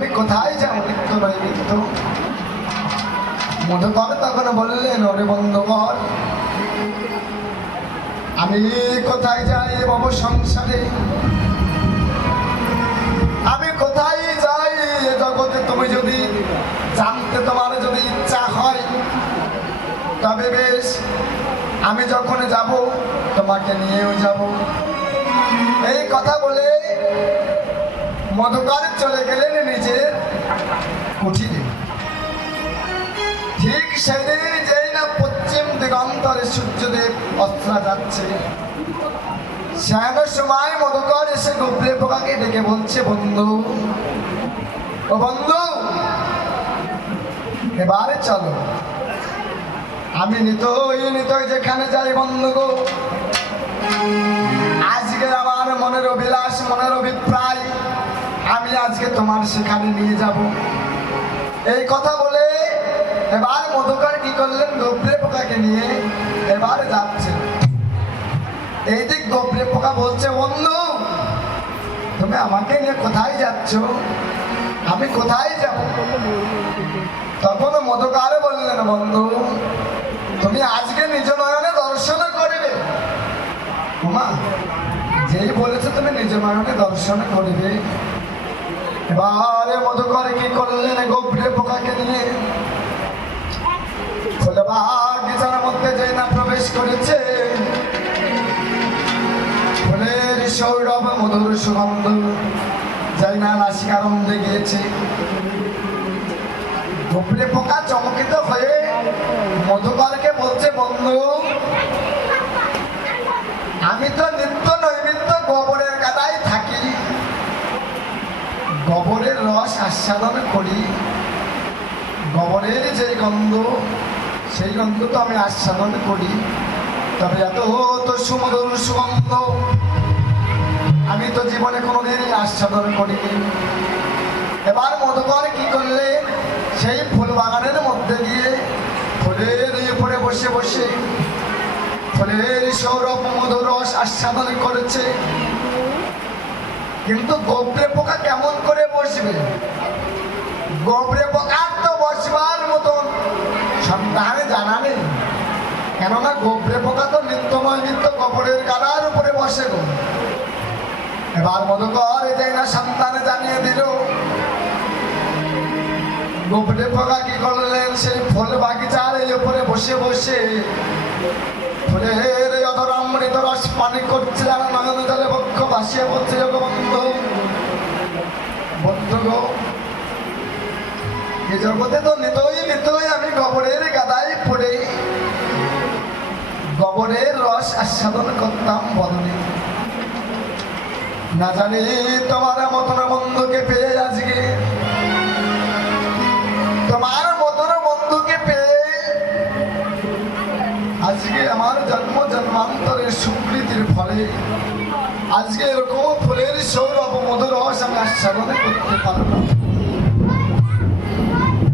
তুমি কোথায় যাও নিত্য নৈমিত্য? মধুকর তখন বললেন, ওরে বন্ধুবর, আমি কোথায় যাই বাবু সংসারে, আমি কোথায় যাই এ জগতে তুমি যদি জানতে তোমার যদি ইচ্ছা হয় তবে বেশ, আমি যখন যাব তোমাকে নিয়েও যাব। এই কথা বলে মধুকর চলে গেলেন নিজের কুঠিরে। ঠিক সেদিন যেই না পশ্চিম দিগন্তরে সূর্যদেব অস্ত্রা যাচ্ছে, সেখানে সময় মধুকর এসে গোবরে পোকাকে ডেকে বলছে, বন্ধু, ও বন্ধু, এবারে চলো, আমি নিতই যেখানে যাই বন্ধু গো, আজকে আমার মনের অভিলাষ, মনের অভিপ্রায়, আমি আজকে তোমার সেখানে নিয়ে যাব। এই কথা বলে এবার মধুকর কি করলেন, গোবরে পোকাকে নিয়ে এবার যাচ্ছে। এই দিক গোবরে পোকা বলছে, বন্ধু, তুমি আমাকে নিয়ে কোথায় যাচ্ছ, আমি কোথায় যাব? তখন মধুকর বললেন, বন্ধু, তুমি আজকে নিজ নয়নে দর্শন করবে। মা যেই বলেছে তুমি নিজ নয়নে দর্শন করবে, এবারে মধুকর কি করলেন, গোবরে পোকাকে নিয়ে ফুল বাগিচার মধ্যে যেই না প্রবেশ করেছে, ফুলের সৌরভ মধুর সুগন্ধ যাই না নাসিকারন্ধে গিয়েছে। গোবরে পোকা চমকিত হয়ে মধুকরকে বলছে, বন্ধু, আমি তো নিত্য নৈমিত্য গোবরের গাদায় থাকি, গোবরের রস আস্বাদন করি, গোবরের যে গন্ধ সেই গন্ধ তো আমি আস্বাদন করি, তবে এত তো সুমধুর সুগন্ধ আমি তো জীবনে কোনোদিনই আস্বাদন করিনি। এবার মধুকর কি করলে, সেই ফুল বাগানের মধ্যে গিয়ে ফুলের উপরে বসে বসে ফুলের সৌরভ মধুর রস আস্বাদন করেছে। কিন্তু গোবরে পোকা কেমন করে বসবে? গোবরে পোকার তো বসবার মতন সন্ধানে জানা নেই, কেননা গোবরে পোকা তো নিত্য নৈমিত্য গোবরের গাদার উপরে বসে গো। এবার মধুকর যাই না সন্তানে জানিয়ে দিল। গোবরে পোকা কি করলেন, সেই ফুল বাগিচার এই উপরে বসে বসে ফুলের অধর অমৃত রস পানি করছে, আর নয়ন জলে বক্ষ ভাসিয়ে বলছে, বন্ধু, বন্ধু গো, এই জগতে তো নিতই আমি গোবরের গাদায় পড়ে গোবরের রস আস্বাদন করতাম বদনে, না জানি তোমার মতন বন্ধুকে পেয়ে আজকে, তোমার মতন বন্ধুকে পেয়ে আজকে আমার জন্ম জন্মান্তরের সুকৃতির ফলে আজকে এরকম ফুলের সৌরভ মধুর রস আমি আস্বাদন করতে পারবো।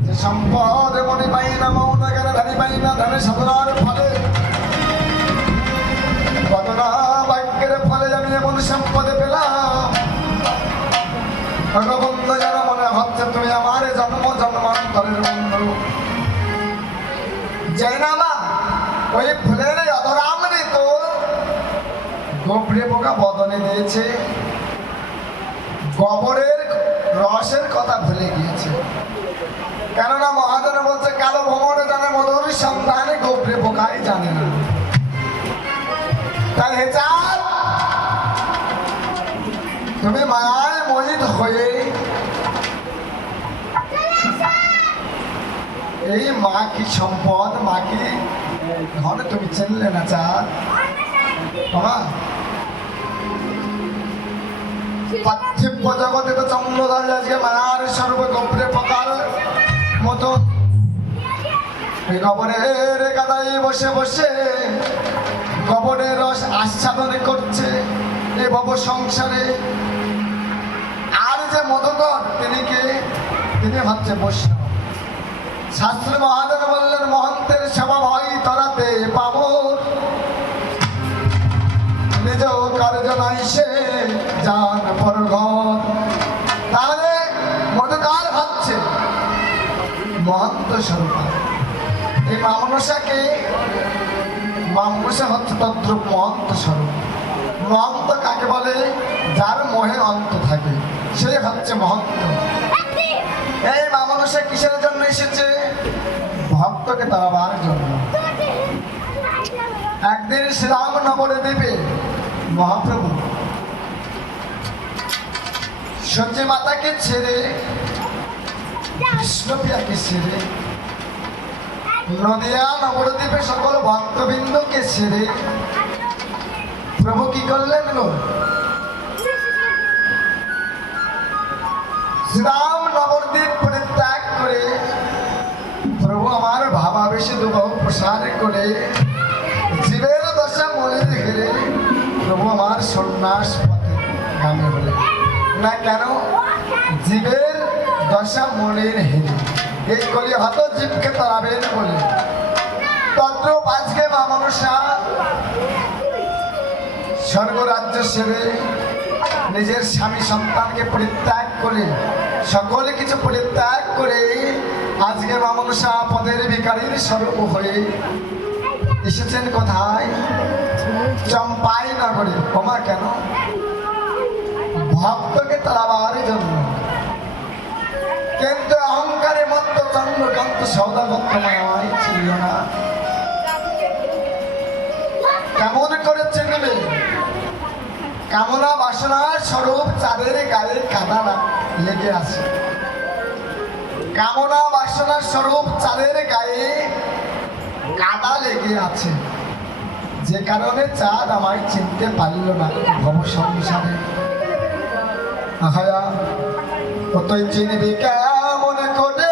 যে সম্পদ মনে পাই না, মৌন জ্ঞানে ধারি পাই না, ধানে সাধনার ফলে ঘটনা বাক্যের ফলে আমি এমন সম্পদে পেলাম, বন্ধু যেন মনে হচ্ছে তুমি আমার জন্ম জন্মান্তরের বন্ধু। যাই না মা, ওই ফুলের অধরামৃত গোবরে পোকা বদনে দিয়েছে, গোবরের রসের কথা ভুলে গিয়েছে। কেননা মহাজন বলছে, কালো ভ্রমণে জানে মধুর সন্ধানে, গোবরে পোকাই জানে না। তাই হেচার তুমি মায়ায় মোহিত হয়ে এই মা কি সম্পদ, মা কি ধন তুমি চিনলে না। চার পার্থিব জগতে তো চন্দ্রধারী আজকে মায়ার সর্ব গোবরে পোকার মতো এই গোবরের গাদায় বসে বসে গোবরের রস আস্বাদন করছে এই ভব সংসারে। আর যে মধুকর, তিনি কে? তিনি হচ্ছে বৈষ্ণব। শাস্ত্রী মহাজন বললেন, মহন্তের সেবা ভয় তরাতে পাবো, নিজ কার্য নাই সে যান পর ঘর। তাহলে মধুকর মহন্ত স্বরূপা। এই মা মনসাকে, মা মনসা হচ্ছে তদ্রূপ মহন্ত স্বরূপ। মহন্ত কাকে বলে? যার মোহে অন্ত থাকে, সে হচ্ছে মহন্ত। এই মা মনসা কিসের জন্য এসেছে? ভক্তকে তাড়াবার জন্য। একদিন শ্রীরাম নবদ্বীপে মহাপ্রভু সঞ্জী মাতাকে ছেড়ে, কৃষ্ণপ্রিয়াকে ছেড়ে, নদিয়া নবদ্বীপে সকল ভক্তবৃন্দকে ছেড়ে প্রভু কি করলেন গো? শ্রীরাম নবদ্বীপ পরিত্যাগ করে প্রভু আমার ভাবাবেশে দুবাহু প্রসার করে জীবের দশা মনে ঘিরে প্রভু আমার সন্ন্যাস পথে গামী হলে। না কেন? জীবের দশা মনের হেরে এই কলি হত জীবকে তাড়াবেন বলে। তদ্রূপ আজকে মা মনসা স্বর্গরাজ্য সেরে নিজের স্বামী সন্তানকে পরিত্যাগ করে, সকলে কিছু পরিত্যাগ করে আজকে মা মনসা পদের ভিখারির স্বরূপ হয়ে এসেছেন কোথায়? চম্পাই নগরে। ওমা কেন? ভক্তকে তাড়াবার জন্য। কিন্তু অহংকারে মত্ত চন্দ্রকান্ত সৌদাগত্যময় ছিল না। কেমন করে চিনবে? কামনা বাসনার স্বরূপ চাঁদের গায়ে কাদা লেগে আছে। কামনা বাসনার স্বরূপ চাঁদের গায়ে কাদা লেগে আছে, যে কারণে চাঁদ আমায় চিনতে পারল না ভব সংসারে। আহায়া কতই চিনবি কেমন করে